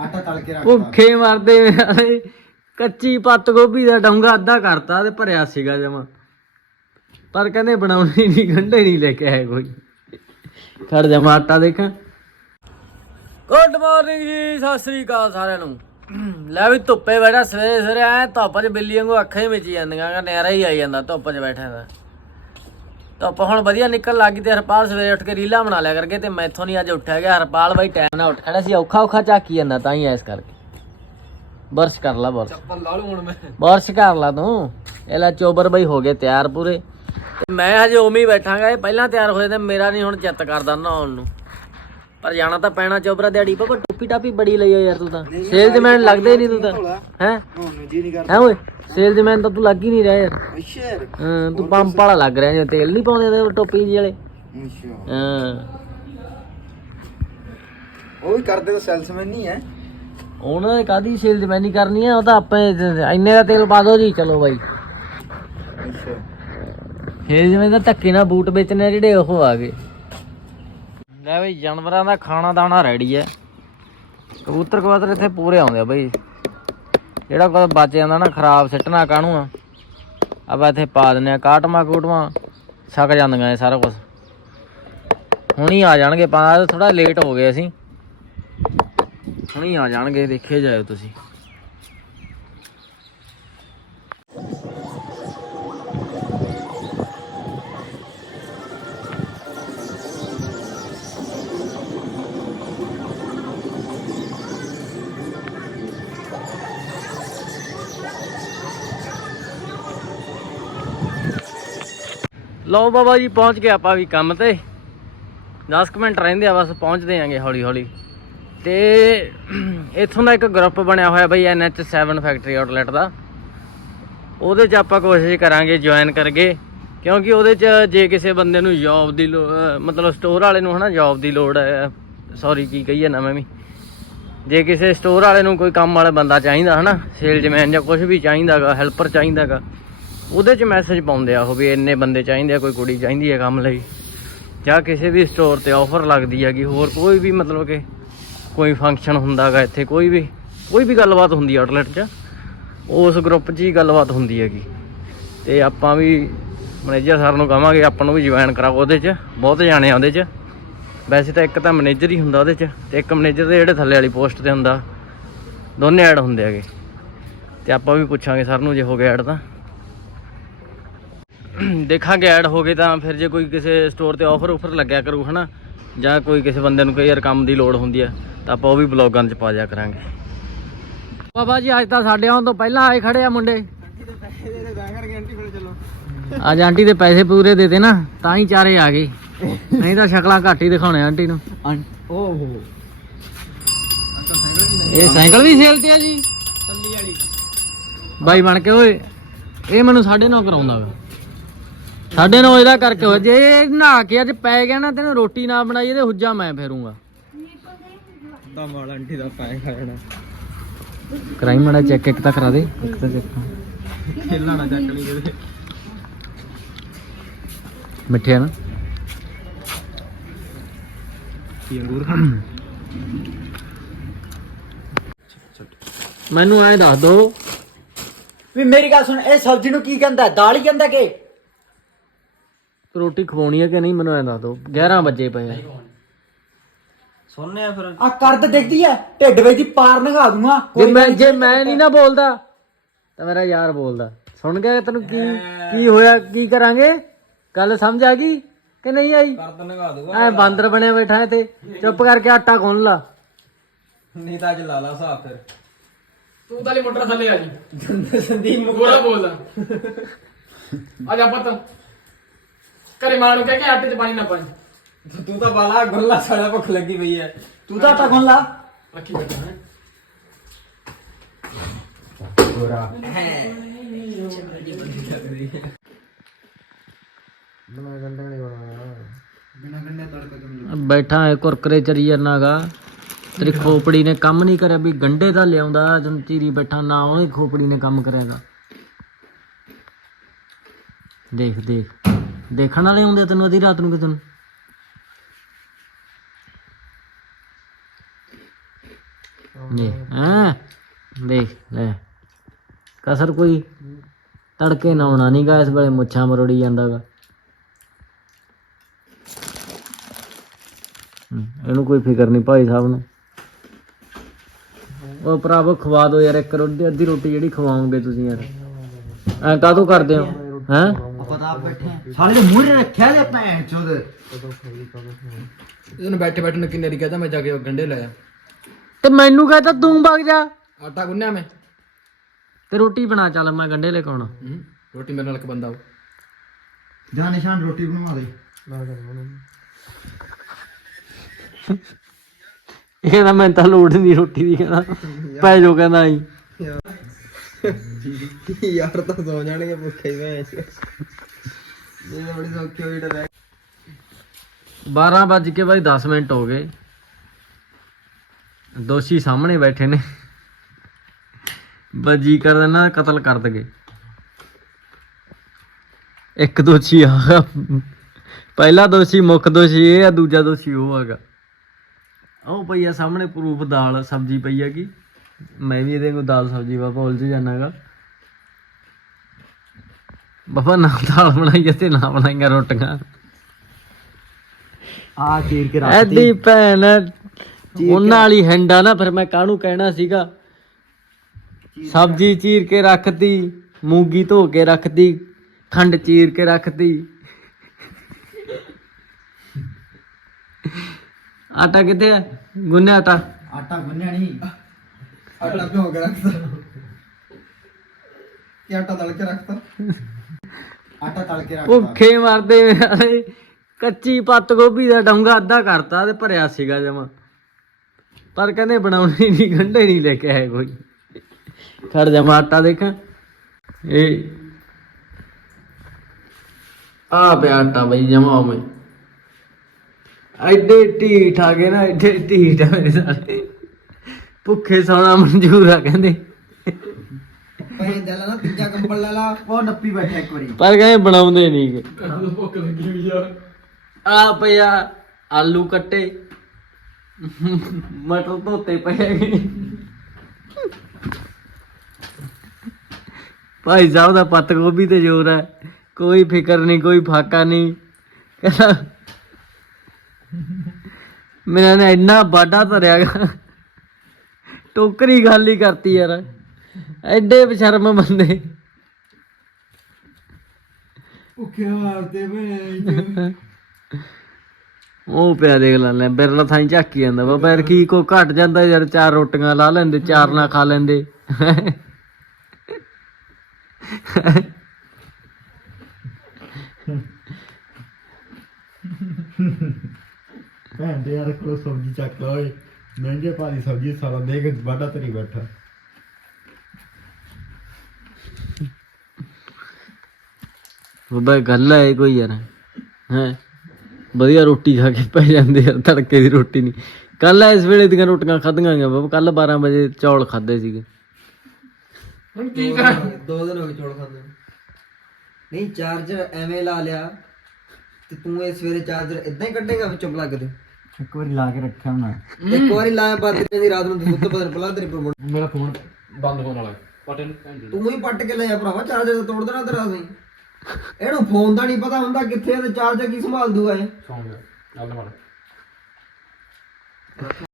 ਆਟਾ ਤਲ ਕੇ ਰੱਖਦਾ ਭੁੱਖੇ ਮਰਦੇ ਵੇ ਕੱਚੀ ਪੱਤ ਗੋਭੀ ਦਾ ਡੋਂਗਾ ਅੱਧਾ ਕਰਤਾ ਤੇ ਭਰਿਆ ਸੀਗਾ ਜਮਾ। ਪਰ ਕਹਿੰਦੇ ਬਣਾਉਣੀ ਨਹੀਂ, ਗੰਢੇ ਨਹੀਂ ਲੈ ਕੇ ਆਏ ਕੋਈ। ਖੜ ਜਾ, ਮੈਂ ਆਟਾ ਦੇਖਾਂ। ਗੁੱਡ ਮਾਰਨਿੰਗ ਜੀ, ਸਤਿ ਸ੍ਰੀ ਅਕਾਲ ਸਾਰਿਆਂ ਨੂੰ। ਲੈ ਵੀ ਧੁੱਪੇ ਬੈਠਾ ਸਵੇਰੇ ਸਵੇਰੇ ਐ ਧੁੱਪ 'ਚ ਬਿੱਲੀ ਵਾਂਗੂ ਅੱਖਾਂ ਹੀ ਮਿਚੀ ਜਾਂਦੀਆਂ ਕਿ ਨਹਿਰਾ ਹੀ ਆਈ ਜਾਂਦਾ ਧੁੱਪ 'ਚ ਬੈਠਾ ਦਾ। ਧੁੱਪ ਹੁਣ ਵਧੀਆ ਨਿਕਲ ਲੱਗੀ ਤੇ ਹਰਪਾਲ ਸਵੇਰੇ ਉੱਠ ਕੇ ਰੀਲਾਂ ਬਣਾ ਲਿਆ ਕਰਕੇ ਤੇ ਮੈਥੋਂ ਨਹੀਂ ਅੱਜ ਉੱਠਿਆ ਗਿਆ। ਹਰਪਾਲ ਬਾਈ ਟਾਈਮ ਨਾਲ ਉੱਠ ਖੜਾ ਸੀ ਔਖਾ ਔਖਾ ਝਾਕੀ ਜਾਂਦਾ ਤਾਂ ਹੀ ਐਸ ਕਰਕੇ। ਬਰਸ਼ ਕਰ ਲਾ ਬਰਸ਼। ਲਾ ਲੂ ਹੁਣ ਮੈਂ। ਬਰਸ਼ ਕਰ ਲਾ ਤੂੰ। ਇਹ ਲੈ ਚੋਬਰ ਬਾਈ ਹੋ ਗਏ ਤਿਆਰ ਪੂਰੇ। ਮੈਂ ਹਜੇ ਉਵੇਂ ਹੀ ਬੈਠਾਂਗਾ ਇਹ ਪਹਿਲਾਂ ਤਿਆਰ ਹੋਏ ਤੇ ਮੇਰਾ ਨਹੀਂ ਹੁਣ ਚਿੱਤ ਕਰਦਾ ਨਹਾਉਣ ਨੂੰ। ਪਰ ਜਾਣਾ ਤਾਂ ਪੈਣਾ ਚੋਬਰਾ ਦਿਹਾੜੀ ਪਾ ਟੋਪੀ ਟਾਪੀ ਬੜੀ ਲਈ ਆ ਯਾਰ ਤੂੰ ਤਾਂ। ਸੇਲਜ਼ਮੈਨ ਲੱਗਦਾ ਹੀ ਨਹੀਂ ਤੂੰ ਤਾਂ। ਹੈ? ਹੁਣ ਜੀ ਨਹੀਂ ਕਰਦਾ। ਹੈ ਓਏ ਸੇਲਜ਼ਮੈਨ ਤਾਂ ਤੂੰ ਲੱਗ ਹੀ ਨਹੀਂ ਰਿਹਾ ਯਾਰ। ਅੱਛਾ ਹਾਂ ਤੂੰ ਪੰਪ ਵਾਲਾ ਲੱਗ ਰਿਹਾ ਜਿਵੇਂ ਤੇਲ ਨਹੀਂ ਪਾਉਂਦੇ ਤੇ ਟੋਪੀ ਜਿਹੇ ਵਾਲੇ। ਅੱਛਾ। ਹਾਂ। ਉਹ ਵੀ ਕਰਦੇ ਤਾਂ ਸੈਲਸਮੈਨ ਨਹੀਂ ਹੈ। ਉਹਨਾਂ ਨੇ ਕਾਦੀ ਸੇਲਜ਼ਮੈਨੀ ਕਰਨੀ ਆ ਉਹ ਤਾਂ ਆਪੇ ਇੰਨੇ ਦਾ ਤੇਲ ਪਾ ਦੋ ਜੀ ਚਲੋ ਬਾਈ। ਅੱਛਾ। ਫੇਰ ਜਿਵੇਂ ਤਾਂ ਧੱਕੇ ਨਾਲ ਬੂਟ ਵੇਚਣੇ ਜਿਹੜੇ ਉਹ ਆ ਗਏ। ਲੈ ਬਈ, ਜਾਨਵਰਾਂ ਦਾ ਖਾਣਾ ਦਾਣਾ ਰੈਡੀ ਹੈ ਕਬੂਤਰ ਕਬੂਤਰ ਇੱਥੇ ਪੂਰੇ ਆਉਂਦੇ ਆ ਬਈ। ਜਿਹੜਾ ਕੁਝ ਬਚ ਜਾਂਦਾ ਨਾ, ਖਰਾਬ ਸਿੱਟਣਾ ਕਾਹਨੂੰ ਆ? ਆਪਾਂ ਇੱਥੇ ਪਾ ਦਿੰਨੇ ਆ ਕਾਟਮਾ ਕੂਟਮਾ, ਛਕ ਜਾਂਦੀਆਂ ਇਹ ਸਾਰਾ ਕੁਝ ਹੁਣੀ ਆ ਜਾਣਗੇ, ਪਾ ਥੋੜਾ ਲੇਟ ਹੋ ਗਏ ਅਸੀਂ। ਹੁਣੀ ਆ ਜਾਣਗੇ, ਦੇਖੇ ਜਾਇਓ ਤੁਸੀਂ। ਲਓ ਬਾਬਾ ਜੀ, ਪਹੁੰਚ ਗਏ ਆਪਾਂ ਵੀ ਕੰਮ ਤੇ। 10 ਕੁ ਮਿੰਟ ਰਹਿੰਦੇ ਆ, ਬਸ ਪਹੁੰਚਦੇ ਆਂਗੇ ਹੌਲੀ ਹੌਲੀ ਤੇ ਇੱਥੋਂ ਦਾ ਇੱਕ ਗਰੁੱਪ ਬਣਿਆ ਹੋਇਆ ਬਈ NH7 ਫੈਕਟਰੀ ਆਊਟਲੈਟ ਦਾ। ਉਹਦੇ 'ਚ ਆਪਾਂ ਕੋਸ਼ਿਸ਼ ਕਰਾਂਗੇ ਜੁਆਇਨ ਕਰਕੇ, ਕਿਉਂਕਿ ਉਹਦੇ 'ਚ ਜੇ ਕਿਸੇ ਬੰਦੇ ਨੂੰ ਜੌਬ ਦੀ ਲੋ- ਮਤਲਬ ਸਟੋਰ ਵਾਲੇ ਨੂੰ ਹਨਾ ਜੌਬ ਦੀ ਲੋੜ ਹੈ ਸੌਰੀ ਕੀ ਕਹੀਏ ਨਾ ਮੈਂ ਵੀ। ਜੇ ਕਿਸੇ ਸਟੋਰ ਵਾਲੇ ਨੂੰ ਕੋਈ ਕੰਮ ਵਾਲਾ ਬੰਦਾ ਚਾਹੀਦਾ ਹਨਾ ਸੇਲਜ਼ਮੈਨ ਜਾਂ ਕੁਝ ਵੀ ਚਾਹੀਦਾਗਾ ਹੈਲਪਰ ਚਾਹੀਦਾਗਾ ਉਹਦੇ 'ਚ ਮੈਸੇਜ ਪਾਉਂਦੇ ਆ ਉਹ ਵੀ ਇੰਨੇ ਬੰਦੇ ਚਾਹੀਦੇ ਆ, ਕੋਈ ਕੁੜੀ ਚਾਹੀਦੀ ਹੈ ਕੰਮ ਲਈ। ਜਾਂ ਕਿਸੇ ਵੀ ਸਟੋਰ ਤੇ ਆਫਰ ਲੱਗਦੀ ਹੈਗੀ, ਹੋਰ ਕੋਈ ਵੀ ਮਤਲਬ ਕਿ ਕੋਈ ਫੰਕਸ਼ਨ ਹੁੰਦਾਗਾ ਇੱਥੇ, ਕੋਈ ਵੀ ਕੋਈ ਵੀ ਗੱਲਬਾਤ ਹੁੰਦੀ ਆਊਟਲੈਟ 'ਚ, ਉਸ ਗਰੁੱਪ 'ਚ ਹੀ ਗੱਲਬਾਤ ਹੁੰਦੀ ਹੈਗੀ। ਤੇ ਆਪਾਂ ਵੀ ਮੈਨੇਜਰ ਸਰ ਨੂੰ ਕਹਾਂਗੇ ਆਪਾਂ ਨੂੰ ਵੀ ਜੁਆਇਨ ਕਰਾਓ ਉਹਦੇ 'ਚ, ਬਹੁਤ ਜਾਣੇ ਆ ਉਹਦੇ 'ਚ। ਵੈਸੇ ਤਾਂ ਇੱਕ ਤਾਂ ਮੈਨੇਜਰ ਹੀ ਹੁੰਦਾ ਉਹਦੇ 'ਚ, ਤੇ ਇੱਕ ਮੈਨੇਜਰ ਦੇ ਜਿਹੜੇ ਥੱਲੇ ਵਾਲੀ ਪੋਸਟ ਤੇ ਹੁੰਦਾ, ਦੋਨੇ ਐਡ ਹੁੰਦੇ ਹੈਗੇ। ਤੇ ਆਪਾਂ ਵੀ ਪੁੱਛਾਂਗੇ ਸਰ ਨੂੰ ਜੇ ਹੋ ਗਿਆ ਐਡ ਤਾਂ। ਦੇਖਾਂਗੇ ਐਡ ਹੋ ਗਏ ਤਾਂ ਫਿਰ ਜੇ ਕੋਈ ਕਿਸੇ ਸਟੋਰ ਤੇ ਆਫਰ ਆਫਰ ਲੱਗਿਆ ਕਰੂ ਹਨਾ? ਜਾਂ ਕੋਈ ਕਿਸੇ ਬੰਦੇ ਨੂੰ ਕਈ ਵਾਰ ਕੰਮ ਦੀ ਲੋੜ ਹੁੰਦੀ ਆ ਤਾਂ ਆਪਾਂ ਉਹ ਵੀ ਬਲੌਗਾਂ 'ਚ ਪਾ ਜਾ ਕਰਾਂਗੇ। ਬਾਬਾ ਜੀ ਅੱਜ ਤਾਂ ਸਾਡੇ ਆਉਣ ਤੋਂ ਪਹਿਲਾਂ ਆਏ ਖੜੇ ਆ ਮੁੰਡੇ। ਅੱਜ ਆਂਟੀ ਦੇ ਪੈਸੇ ਪੂਰੇ ਦੇ ਦੇ ਨਾ ਤਾਂ ਹੀ ਚਾਰੇ ਆ ਗਏ। ਨਹੀਂ ਤਾਂ ਸ਼ਕਲਾਂ ਘੱਟ ਹੀ ਦਿਖਾਉਣੇ ਆਂਟੀ ਨੂੰ। ਓਹੋ ਇਹ ਸਾਈਕਲ ਵੀ ਸੇਲ ਤੇ ਆ ਜੀ। ਵਾਲੀ। ਬਾਈ ਬਣ ਕੇ ਓਏ ਇਹ ਮੈਨੂੰ 9.5 ਕਰਾਉਂਦਾ ਵਾ। 9.5 ਇਹਦਾ ਕਰਕੇ ਹੋ ਜੇ ਇਹ ਨਹਾ ਕੇ ਅੱਜ ਪੈ ਗਿਆ ਨਾ ਤੈਨੂੰ ਰੋਟੀ ਨਾ ਬਣਾਈ ਇਹਦੇ ਹੁੱਜਾ ਮੈਂ ਫੇਰੂੰਗਾ। ਦਾ ਮਾਲ ਆਂਟੀ ਦਾ ਪਾਏ ਖਾਣਾ ਕਰਾਈ ਮੜਾ ਚੈੱਕ ਇੱਕ ਤਾਂ ਕਰਾ ਦੇ। ਇੱਕ ਤਾਂ ਚੈੱਕ। ਖੇਲਣਾ ਨਾ ਚੱਕ ਲਈ ਇਹਦੇ ਮਿੱਠੇ ਆ ਨਾ। ਕੀ ਅੰਗੂਰ ਮੈਨੂੰ ਐਂ ਦੱਸ ਦੋ। ਵੀ ਮੇਰੀ ਗੱਲ ਸੁਣ ਇਹ ਸਬਜ਼ੀ ਨੂੰ ਕੀ ਕਹਿੰਦਾ ਦਾਲ ਹੀ ਕਹਿੰਦਾ ਕਿ ਰੋਟੀ ਖਵਾਉਣੀ ਹੈ ਕਿ ਨਹੀਂ ਮੈਨੂੰ ਐਂ ਦੱਸ ਦੋ 11 ਵਜੇ ਪਏ ਆ। ਸੁਣਨੇ ਆ ਫਿਰ। ਆ ਕਰਦ ਦੇਖਦੀ ਐ ਢਿੱਡ ਵਿੱਚ ਦੀ ਪਾਰ ਨਗਾ ਦੂੰਗਾ ਜੇ ਮੈਂ ਜੇ ਮੈਂ ਨਹੀਂ ਨਾ ਬੋਲਦਾ ਤਾਂ ਮੇਰਾ ਯਾਰ ਬੋਲਦਾ। ਸੁਣ ਗਿਆ ਤੈਨੂੰ ਕੀ ਕੀ ਹੋਇਆ ਕੀ ਕਰਾਂਗੇ? ਗੱਲ ਸਮਝ ਆ ਗਈ ਕਿ ਨਹੀਂ ਆਈ? ਕਰਦ ਨਗਾ ਦੂਗਾ। ਐ ਬਾਂਦਰ ਬਣਿਆ ਬੈਠਾ ਹੈ ਤੇ ਚੁੱਪ ਕਰਕੇ ਆਟਾ ਗੁੰਨ ਲਾ। ਨਹੀਂ ਤਾਂ ਅੱਜ ਲਾ ਲਾ ਹਿਸਾਬ ਫਿਰ। ਤੂੰ ਤਾਂ ਲਈ ਮੋਟਰ ਥੱਲੇ ਆ ਜੀ। ਸੰਦੀਪ ਗੋਰਾ ਬੋਲਦਾ। ਆ ਜਾ ਪਤ। ਘਰੇ ਮਾਂ ਨੂੰ ਕਹਿ ਕੇ ਆਟੇ 'ਚ ਪਾਣੀ ਨਾ ਪਾਈ। ਤੂੰ ਤਾਂ ਬਾਲਾ ਗੁੱਲਾ ਸਾਡਾ ਭੁੱਖ ਲੱਗੀ ਪਈ ਐ। ਤੂੰ ਤਾਂ ਆਟਾ ਗੁੰਨ ਲਾ। ਰੱਖੀ ਬੈਠਾ ਹੈ ਬਿਨਾ ਗੰਡੇ ਤੜਕਾ ਕਿਉਂ ਬੈਠਾ ਹੈ ਕੁਰਕਰੇ ਚਰੀ ਜਾਣਾਗਾ ਤੇਰੀ ਖੋਪੜੀ ਨੇ ਕੰਮ ਨਹੀਂ ਕਰਿਆ ਵੀ ਗੰਡੇ ਦਾ ਲਿਆਉਂਦਾ ਜਨ ਚੀਰੀ ਬੈਠਾ ਨਾ ਉਹਨੇ ਖੋਪੜੀ ਨੇ ਕੰਮ ਕਰਿਆਗਾ। ਦੇਖ ਦੇਖ। ਦੇਖਣ ਵਾਲੇ ਹੁੰਦੇ ਆ ਤੈਨੂੰ ਅੱਧੀ ਰਾਤ ਨੂੰ ਕਿਤੇ ਨੂੰ। ਹਾਂ? ਦੇਖ ਲੈ। ਕਸਰ ਕੋਈ ਤੜਕੇ ਨਾਉਣਾ ਨਹੀਂਗਾ ਇਸ ਵੇਲੇ ਮੁੱਛਾਂ ਮਰੋੜੀ ਜਾਂਦਾਗਾ ਇਹਨੂੰ ਕੋਈ ਫਿਕਰ ਨਹੀਂ ਭਾਈ ਸਾਹਿਬ ਨੂੰ। ਉਹ ਭਰਾਵੋ ਖਵਾ ਦਿਓ ਯਾਰ ਇੱਕ ਰੋਟੀ ਅੱਧੀ ਰੋਟੀ ਜਿਹੜੀ ਖਵਾਓਗੇ ਤੁਸੀਂ ਯਾਰ। ਐ ਕਾਹਤੋਂ ਕਰਦੇ ਹੋ? ਹੈਂ? ਆਪਾਂ ਤਾਂ ਆਪ ਬੈਠੇ ਸਾਲੇ ਦੇ ਮੂਹਰੇ ਰੱਖਿਆ ਜੇ ਭੈਣ ਚੋਦ ਇਹਨੂੰ ਬੈਠੇ ਬੈਠੇ ਨੂੰ ਕਿੰਨੇ ਦੀ ਕਹਦਾ ਮੈਂ ਜਾ ਕੇ ਗੰਡੇ ਲਾਇਆ ਤੇ ਮੈਨੂੰ ਕਹਤਾ ਤੂੰ ਵਗ ਜਾ। ਆਟਾ ਗੁੰਨਿਆ ਮੈਂ। ਤੇ ਰੋਟੀ ਬਣਾ ਚੱਲ ਮੈਂ ਗੰਡੇ ਲੈ ਕੇ ਆਉਣਾ। ਹੂੰ, ਰੋਟੀ ਮੇਰੇ ਨਾਲ ਇੱਕ ਬੰਦਾ ਆਊ। ਜਾਂ ਨਿਸ਼ਾਨ ਰੋਟੀ ਬਣਵਾ ਦੇ। ਇਹ ਕਹਿੰਦਾ ਮੈਂ ਤਾਂ ਲੋੜ ਨਹੀਂ ਰੋਟੀ ਦੀ ਕਹਿੰਦਾ। ਪੈ ਜੋ ਕਹਿੰਦਾ ਆਈ ਯਾਰ ਤਾਂ ਸੋ ਜਾਣਗੇ ਭੁੱਖੇ ਹੀ ਮੈਂ। ਇਹ ਬੜੀ ਸੌਖੀ ਹੋਈ ਤਾਂ 12 ਵੱਜ ਕੇ ਬਾਈ 10 ਮਿੰਟ ਹੋ ਗਏ। ਦੋਸ਼ੀ ਸਾਹਮਣੇ ਬੈਠੇ ਨੇ। ਬਜੀ ਕਰ ਦੇਣਾ, ਕਤਲ ਕਰ ਦਗੇ। ਇੱਕ ਦੋਸ਼ੀ ਆ ਪਹਿਲਾ ਦੋਸ਼ੀ, ਮੁੱਖ ਦੋਸ਼ੀ ਇਹ ਆ, ਦੂਜਾ ਦੋਸ਼ੀ ਉਹ ਹੈਗਾ। ਉਹ ਪਈ ਆ ਸਾਹਮਣੇ ਪ੍ਰੂਫ ਦਾਲ, ਸਬਜ਼ੀ ਪਈ ਹੈਗੀ। ਮੈਂ ਵੀ ਇਹਦੇ ਕੋਲ ਦਾਲ, ਸਬਜ਼ੀ ਵਾ ਭੁੱਲ ਜਾਣਾਗਾ। ਬਾਬਾ ਨਾ ਦਾਲ ਬਣਾਈ ਤੇ ਨਾ ਬਣਾਈਆਂ ਰੋਟੀਆਂ। ਆ ਚੀਰ ਕੇ ਰੱਖ ਐਡੀ ਭੈਣ ਉਹਨਾਂ ਵਾਲੀ ਹੈਂਡਾ ਨਾ ਫਿਰ ਮੈਂ ਕਾਹਨੂੰ ਕਹਿਣਾ ਸੀਗਾ? ਸਬਜ਼ੀ ਚੀਰ ਕੇ ਰੱਖਤੀ ਮੂੰਗੀ ਧੋ ਕੇ ਰੱਖਤੀ ਖੰਡ ਚੀਰ ਕੇ ਰੱਖਤੀ। ਆਟਾ ਕਿੱਥੇ ਆ? ਗੁੰਨਿਆ ਆਟਾ। ਆਟਾ ਗੁੰਨਿਆ ਨਹੀਂ ਆਟਾ ਭਿਓ ਕੇ ਰੱਖਤਾ। ਕੀ ਆਟਾ ਤਲ ਕੇ ਰੱਖਤਾ? ਆਟਾ ਤਲ ਕੇ ਰੱਖਤਾ। ਭੁੱਖੇ ਮਰਦੇ ਮੇਰੇ ਕੱਚੀ ਪੱਤ ਗੋਭੀ ਦਾ ਡੋਂਗਾ ਅੱਧਾ ਕਰਤਾ ਤੇ ਭਰਿਆ ਸੀਗਾ ਜਮਾ। ਪਰ ਕਹਿੰਦੇ ਬਣਾਉਣੀ ਨਹੀਂ, ਗੰਢੇ ਨਹੀਂ ਲੈ ਕੇ ਆਏ ਕੋਈ। ਖੜ ਜਾ ਆਟਾ ਦੇਖਾਂ। ਇਹ ਆ ਪਿਆ ਆਟਾ ਬਈ ਜਮਾ ਮੈਂ। ਐਡੇ ਢੀਠ ਆ ਗਏ ਨਾ, ਐਡੇ ਢੀਠ ਆ ਮੇਰੇ ਸਾਰੇ ਭੁੱਖੇ ਸੌਣਾ ਮਨਜ਼ੂਰ ਆ ਕਹਿੰਦੇ। ਪਈ ਦਿਲ ਨਾ ਤੀਜਾ ਕੰਬਲ ਲੈ ਲਾ ਉਹ ਨੱਪੀ ਬੈਠਾ ਇੱਕ ਵਾਰੀ। ਪਰ ਕਹਿੰਦੇ ਬਣਾਉਂਦੇ ਨਹੀਂ ਗੇ। ਭੁੱਖ ਲੱਗੀ ਹੋਈ ਆ। ਆ ਪਿਆ ਆਲੂ ਕੱਟੇ। ਮਟਰ ਧੋਤੇ ਪਏ ਹੈਗੇ ਭਾਈ ਸਾਹਿਬ ਦਾ ਪੱਤ ਗੋਭੀ ਤੇ ਜ਼ੋਰ ਹੈ ਕੋਈ ਫਿਕਰ ਨਹੀਂ ਕੋਈ ਫਾਕਾ ਨਹੀਂ ਕਹਿੰਦਾ ਮੇਰਾ ਨੇ ਇੰਨਾ ਬਾਡਾ ਧਰਿਆਗਾ ਟੋਕਰੀ ਹੀ ਕਰਤੀ ਯਾਰ। ਐਡੇ ਬਸ਼ਰਮ ਬੰਦੇ। ਭੁੱਖੇ ਮਾਰਦੇ ਭੈਣ ਉਹ ਪਿਆ ਦੇਖ ਲੈਣੇ ਬਿਰਲਾ ਥਾਈ ਝਾਕੀ ਜਾਂਦਾ ਬਾਬਾ ਯਾਰ ਕੀ ਕੋ ਘਟ ਜਾਂਦਾ ਯਾਰ ਚਾਰ ਰੋਟੀਆਂ ਲਾ ਲੈਂਦੇ ਚਾਰ ਨਾ ਖਾ ਲੈਂਦੇ। ਭੈਣ ਦੇ ਯਾਰ ਕੋਲ ਸਬਜ਼ੀ ਚੱਕ ਲਾ ਓਏ ਮਹਿੰਗੇ ਭਾਰੀ ਸਬਜ਼ੀ ਸਾਰਾ ਦੇਖ ਬਾਡਾ ਤੇਰੀ ਬੈਠਾ। ਬਾਬਾ ਇਹ ਗੱਲ ਹੈ ਕੋਈ ਯਾਰ ਹੈ? ਵਧੀਆ ਰੋਟੀ ਖਾ ਕੇ ਪੈ ਜਾਂਦੇ ਯਾਰ ਤੜਕੇ ਦੀ ਰੋਟੀ ਨਹੀਂ। ਕੱਲ ਇਸ ਵੇਲੇ ਦੀਆਂ ਰੋਟੀਆਂ ਖਾਧੀਆਂ ਗਈਆਂ ਬਾਬਾ ਕੱਲ 12 ਵਜੇ ਚੌਲ ਖਾਦੇ ਸੀਗੇ। ਹੁਣ ਕੀ ਕਰਾਂ? ਦੋ ਦਿਨ ਹੋ ਗਏ ਚੌਲ ਖਾਂਦੇ ਨੂੰ। ਨਹੀਂ ਚਾਰਜਰ ਐਵੇਂ ਲਾ ਲਿਆ ਤੇ ਤੂੰ ਇਹ ਸਵੇਰੇ ਚਾਰਜਰ ਇਦਾਂ ਹੀ ਕੱਢੇਗਾ ਵਿੱਚੋਂ ਪਲੱਗ ਦੇ ਇੱਕ ਵਾਰੀ ਲਾ ਕੇ ਰੱਖਿਆ ਹੁਣਾ। ਇੱਕ ਵਾਰੀ ਲਾਇਆ ਬਾਅਦ ਦੀ ਰਾਤ ਨੂੰ ਤੂੰ ਸੁੱਤ ਬਦਲ ਪਲਾ ਤੇਰੇ ਪਰ ਮੇਰਾ ਫੋਨ ਬੰਦ ਹੋਣ ਵਾਲਾ ਹੈ। ਪਟੇ ਨੂੰ ਭੈਣ ਦੀ। ਤੂੰ ਹੀ ਪੱਟ ਕੇ ਲਿਆ ਭਰਾਵਾ ਚਾਰਜਰ ਤਾਂ ਤੋੜ ਦੇਣਾ ਤੇਰਾ ਅਸੀਂ। ਇਹਨੂੰ ਫੋਨ ਦਾ ਨਹੀਂ ਪਤਾ ਹੁੰਦਾ ਕਿੱਥੇ ਆ ਤੇ ਚਾਰਜਰ ਕੀ ਸੰਭਾਲ ਦੂਗਾ ਇਹ। ਸੌਂ ਗਿਆ ਗੱਲ ਮਾਰ